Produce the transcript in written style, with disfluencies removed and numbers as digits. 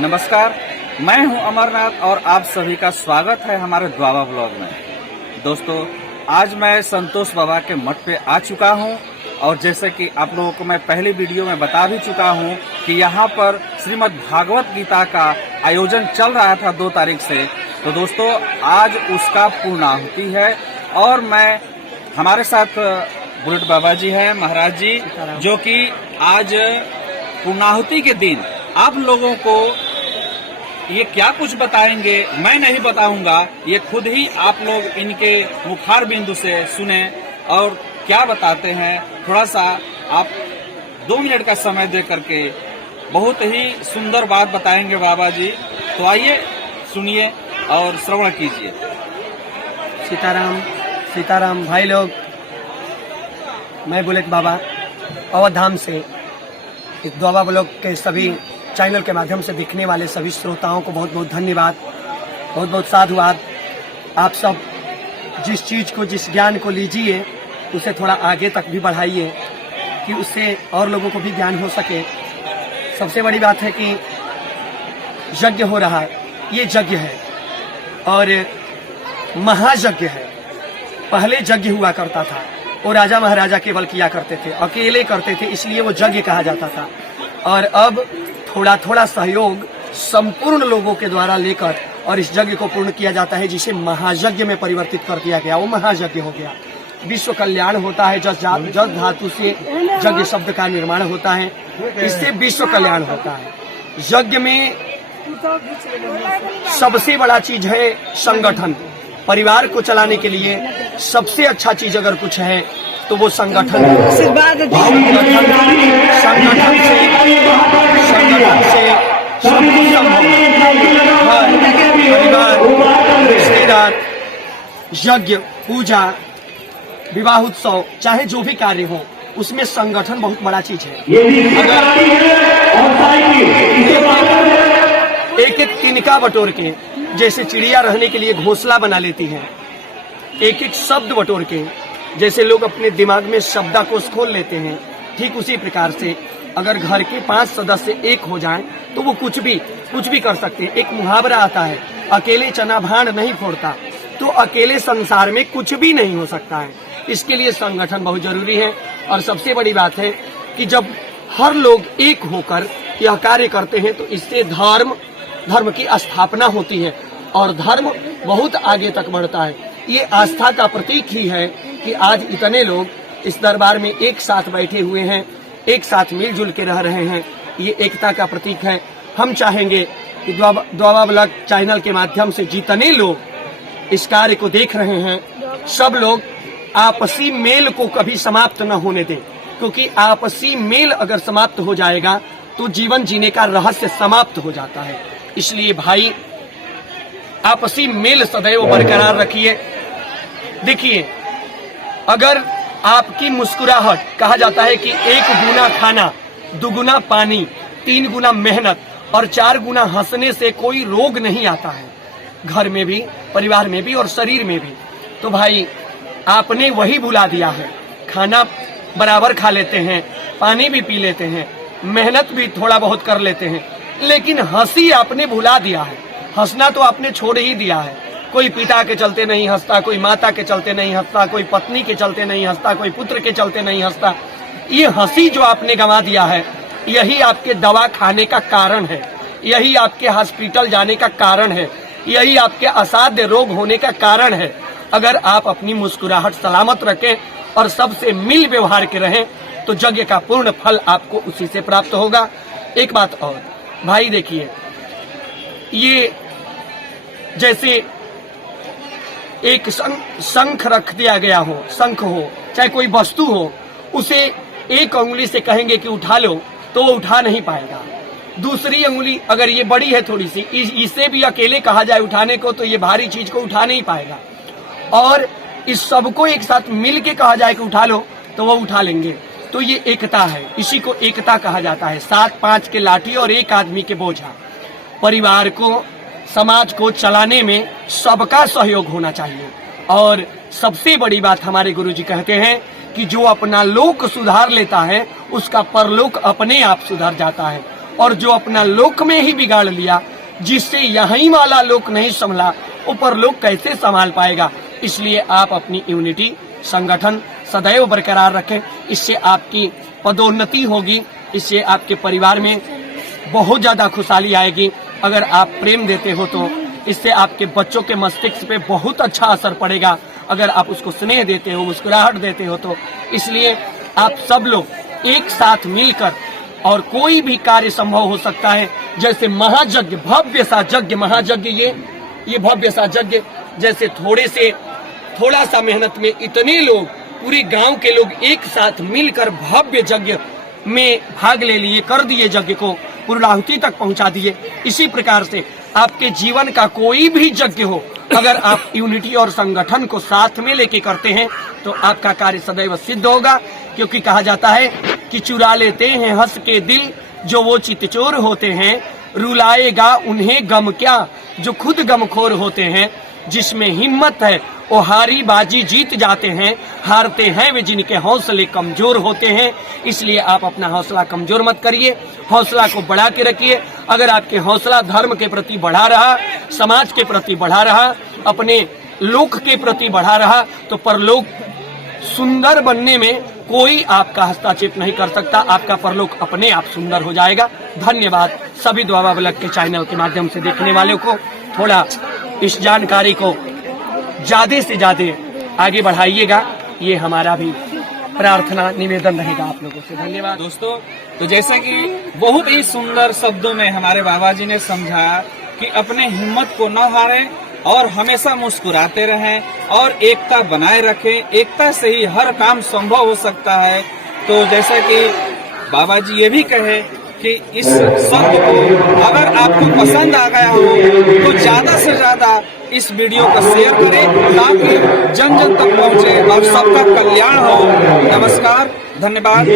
नमस्कार, मैं हूं अमरनाथ और आप सभी का स्वागत है हमारे द्वाबा ब्लॉग में। दोस्तों, आज मैं संतोष बाबा के मठ पे आ चुका हूं और जैसे कि आप लोगों को मैं पहली वीडियो में बता भी चुका हूं कि यहां पर श्रीमद् भागवत गीता का आयोजन चल रहा था 2 तारीख से। तो दोस्तों, आज उसका पूर्णाहुति है और मैं हमारे साथ बुलेट बाबा जी हैं, महाराज जी, जो कि आज पूर्णाहुति के दिन आप लोगों को ये क्या कुछ बताएंगे, मैं नहीं बताऊंगा, ये खुद ही आप लोग इनके मुखार बिंदु से सुने और क्या बताते हैं। थोड़ा सा आप 2 मिनट का समय दे करके बहुत ही सुंदर बात बताएंगे बाबा जी। तो आइए सुनिए और श्रवण कीजिए। सीताराम सीताराम भाई लोग, मैं बुलेट बाबा अवध धाम से इस द्वाबा ब्लॉग के सभी चैनल के माध्यम से दिखने वाले सभी श्रोताओं को बहुत बहुत धन्यवाद, बहुत बहुत साधुवाद। आप सब जिस चीज को, जिस ज्ञान को लीजिए उसे थोड़ा आगे तक भी बढ़ाइए कि उससे और लोगों को भी ज्ञान हो सके। सबसे बड़ी बात है कि यज्ञ हो रहा है, ये यज्ञ है और महायज्ञ है। पहले यज्ञ हुआ करता था, वो राजा महाराजा केवल किया करते थे, अकेले करते थे, इसलिए वो यज्ञ कहा जाता था। और अब थोड़ा थोड़ा सहयोग संपूर्ण लोगों के द्वारा लेकर और इस यज्ञ को पूर्ण किया जाता है, जिसे महायज्ञ में परिवर्तित कर दिया गया। वो महायज्ञ हो गया। विश्व कल्याण होता है, जस धातु से यज्ञ शब्द का निर्माण होता है, इससे विश्व कल्याण होता है। यज्ञ में सबसे बड़ा चीज है संगठन। परिवार को चलाने के लिए सबसे अच्छा चीज अगर कुछ है तो वो संगठन है। संगठन से सब कुछ संभव है। परिवार, रिश्तेदार, यज्ञ, पूजा, विवाह उत्सव, चाहे जो भी कार्य हो, उसमें संगठन बहुत बड़ा चीज है। एक एक तिनका बटोर के, जैसे चिड़िया रहने के लिए घोंसला बना लेती है, एक एक शब्द बटोर के जैसे लोग अपने दिमाग में शब्दाकोश खोल लेते हैं, ठीक उसी प्रकार से अगर घर के 5 सदस्य एक हो जाएं तो वो कुछ भी कर सकते हैं। एक मुहावरा आता है, अकेले चना भांड नहीं फोड़ता, तो अकेले संसार में कुछ भी नहीं हो सकता है। इसके लिए संगठन बहुत जरूरी है। और सबसे बड़ी बात है कि जब हर लोग एक होकर यह कार्य करते हैं तो इससे धर्म की स्थापना होती है और धर्म बहुत आगे तक बढ़ता है। ये आस्था का प्रतीक ही है कि आज इतने लोग इस दरबार में एक साथ बैठे हुए हैं, एक साथ मिलजुल के रह रहे हैं। ये एकता का प्रतीक है। हम चाहेंगे कि द्वाबा ब्लॉग चैनल के माध्यम से जितने लोग इस कार्य को देख रहे हैं, सब लोग आपसी मेल को कभी समाप्त न होने दें, क्योंकि आपसी मेल अगर समाप्त हो जाएगा तो जीवन जीने का रहस्य समाप्त हो जाता है। इसलिए भाई, आपसी मेल सदैव बरकरार रखिए। देखिए, अगर आपकी मुस्कुराहट, कहा जाता है कि 1 गुना खाना, 2 गुना पानी, 3 गुना मेहनत और 4 गुना हंसने से कोई रोग नहीं आता है, घर में भी, परिवार में भी और शरीर में भी। तो भाई, आपने वही भुला दिया है। खाना बराबर खा लेते हैं, पानी भी पी लेते हैं, मेहनत भी थोड़ा बहुत कर लेते हैं, लेकिन हंसी आपने भुला दिया है। हंसना तो आपने छोड़ ही दिया है। कोई पिता के चलते नहीं हंसता, कोई माता के चलते नहीं हंसता, कोई पत्नी के चलते नहीं हंसता, कोई पुत्र के चलते नहीं हंसता। ये हंसी जो आपने गंवा दिया है, यही आपके दवा खाने का कारण है, यही आपके हॉस्पिटल जाने का कारण है, यही आपके असाध्य रोग होने का कारण है। अगर आप अपनी मुस्कुराहट सलामत रखें और सबसे मिल व्यवहार के रहें तो यज्ञ का पूर्ण फल आपको उसी से प्राप्त होगा। एक बात और भाई, देखिए, ये जैसे एक शंख रख दिया गया हो, शंख हो चाहे कोई वस्तु हो, उसे एक अंगुली से कहेंगे कि उठा लो तो वो उठा नहीं पाएगा। दूसरी अंगुली अगर ये बड़ी है थोड़ी सी, इसे भी अकेले कहा जाए उठाने को तो ये भारी चीज को उठा नहीं पाएगा। और इस सबको एक साथ मिल के कहा जाए कि उठा लो तो वो उठा लेंगे। तो ये एकता है, इसी को एकता कहा जाता है। 7-5 के लाठी और 1 आदमी के बोझा। परिवार को, समाज को चलाने में सबका सहयोग होना चाहिए। और सबसे बड़ी बात हमारे गुरुजी कहते हैं कि जो अपना लोक सुधार लेता है उसका परलोक अपने आप सुधर जाता है। और जो अपना लोक में ही बिगाड़ लिया, जिससे यहीं वाला लोक नहीं संभला, ऊपर लोक कैसे संभाल पाएगा। इसलिए आप अपनी यूनिटी संगठन सदैव बरकरार रखें। इससे आपकी पदोन्नति होगी, इससे आपके परिवार में बहुत ज्यादा खुशहाली आएगी। अगर आप प्रेम देते हो तो इससे आपके बच्चों के मस्तिष्क पे बहुत अच्छा असर पड़ेगा। अगर आप उसको स्नेह देते हो, मुस्कुराहट देते हो तो इसलिए आप सब लोग एक साथ मिलकर, और कोई भी कार्य संभव हो सकता है। जैसे महायज्ञ, भव्य सा यज्ञ, महायज्ञ ये भव्य सा यज्ञ, जैसे थोड़ा सा मेहनत में इतने लोग, पूरे गांव के लोग एक साथ मिलकर भव्य यज्ञ में भाग ले लिए, कर दिए, यज्ञ को पूर्णाहुति तक पहुंचा दिए। इसी प्रकार से आपके जीवन का कोई भी यज्ञ हो, अगर आप यूनिटी और संगठन को साथ में लेके करते हैं तो आपका कार्य सदैव सिद्ध होगा। क्योंकि कहा जाता है कि चुरा लेते हैं हंस के दिल जो वो चितचोर होते हैं, रुलाएगा उन्हें गम क्या जो खुद गमखोर होते हैं। जिसमें हिम्मत है वो हारी बाजी जीत जाते हैं, हारते हैं वे जिनके हौसले कमजोर होते हैं। इसलिए आप अपना हौसला कमजोर मत करिए, हौसला को बढ़ा के रखिए। अगर आपके हौसला धर्म के प्रति बढ़ा रहा, समाज के प्रति बढ़ा रहा, अपने लोक के प्रति बढ़ा रहा, तो परलोक सुंदर बनने में कोई आपका हस्तक्षेप नहीं कर सकता। आपका परलोक अपने आप सुंदर हो जाएगा। धन्यवाद। सभी द्वाबा ब्लॉग के चैनल के माध्यम से देखने वालों को थोड़ा इस जानकारी को ज्यादा से ज्यादा आगे बढ़ाइएगा, ये हमारा भी प्रार्थना निवेदन रहेगा आप लोगों से। धन्यवाद दोस्तों। तो जैसा कि बहुत ही सुंदर शब्दों में हमारे बाबा जी ने समझाया कि अपने हिम्मत को न हारें और हमेशा मुस्कुराते रहें और एकता बनाए रखें। एकता से ही हर काम संभव हो सकता है। तो जैसा कि बाबा जी ये भी कहे कि इस शब्द को अगर आपको पसंद आ गया हो तो ज्यादा से ज्यादा इस वीडियो को शेयर करें ताकि जन जन तक पहुंचे और सबका कल्याण हो। नमस्कार, धन्यवाद।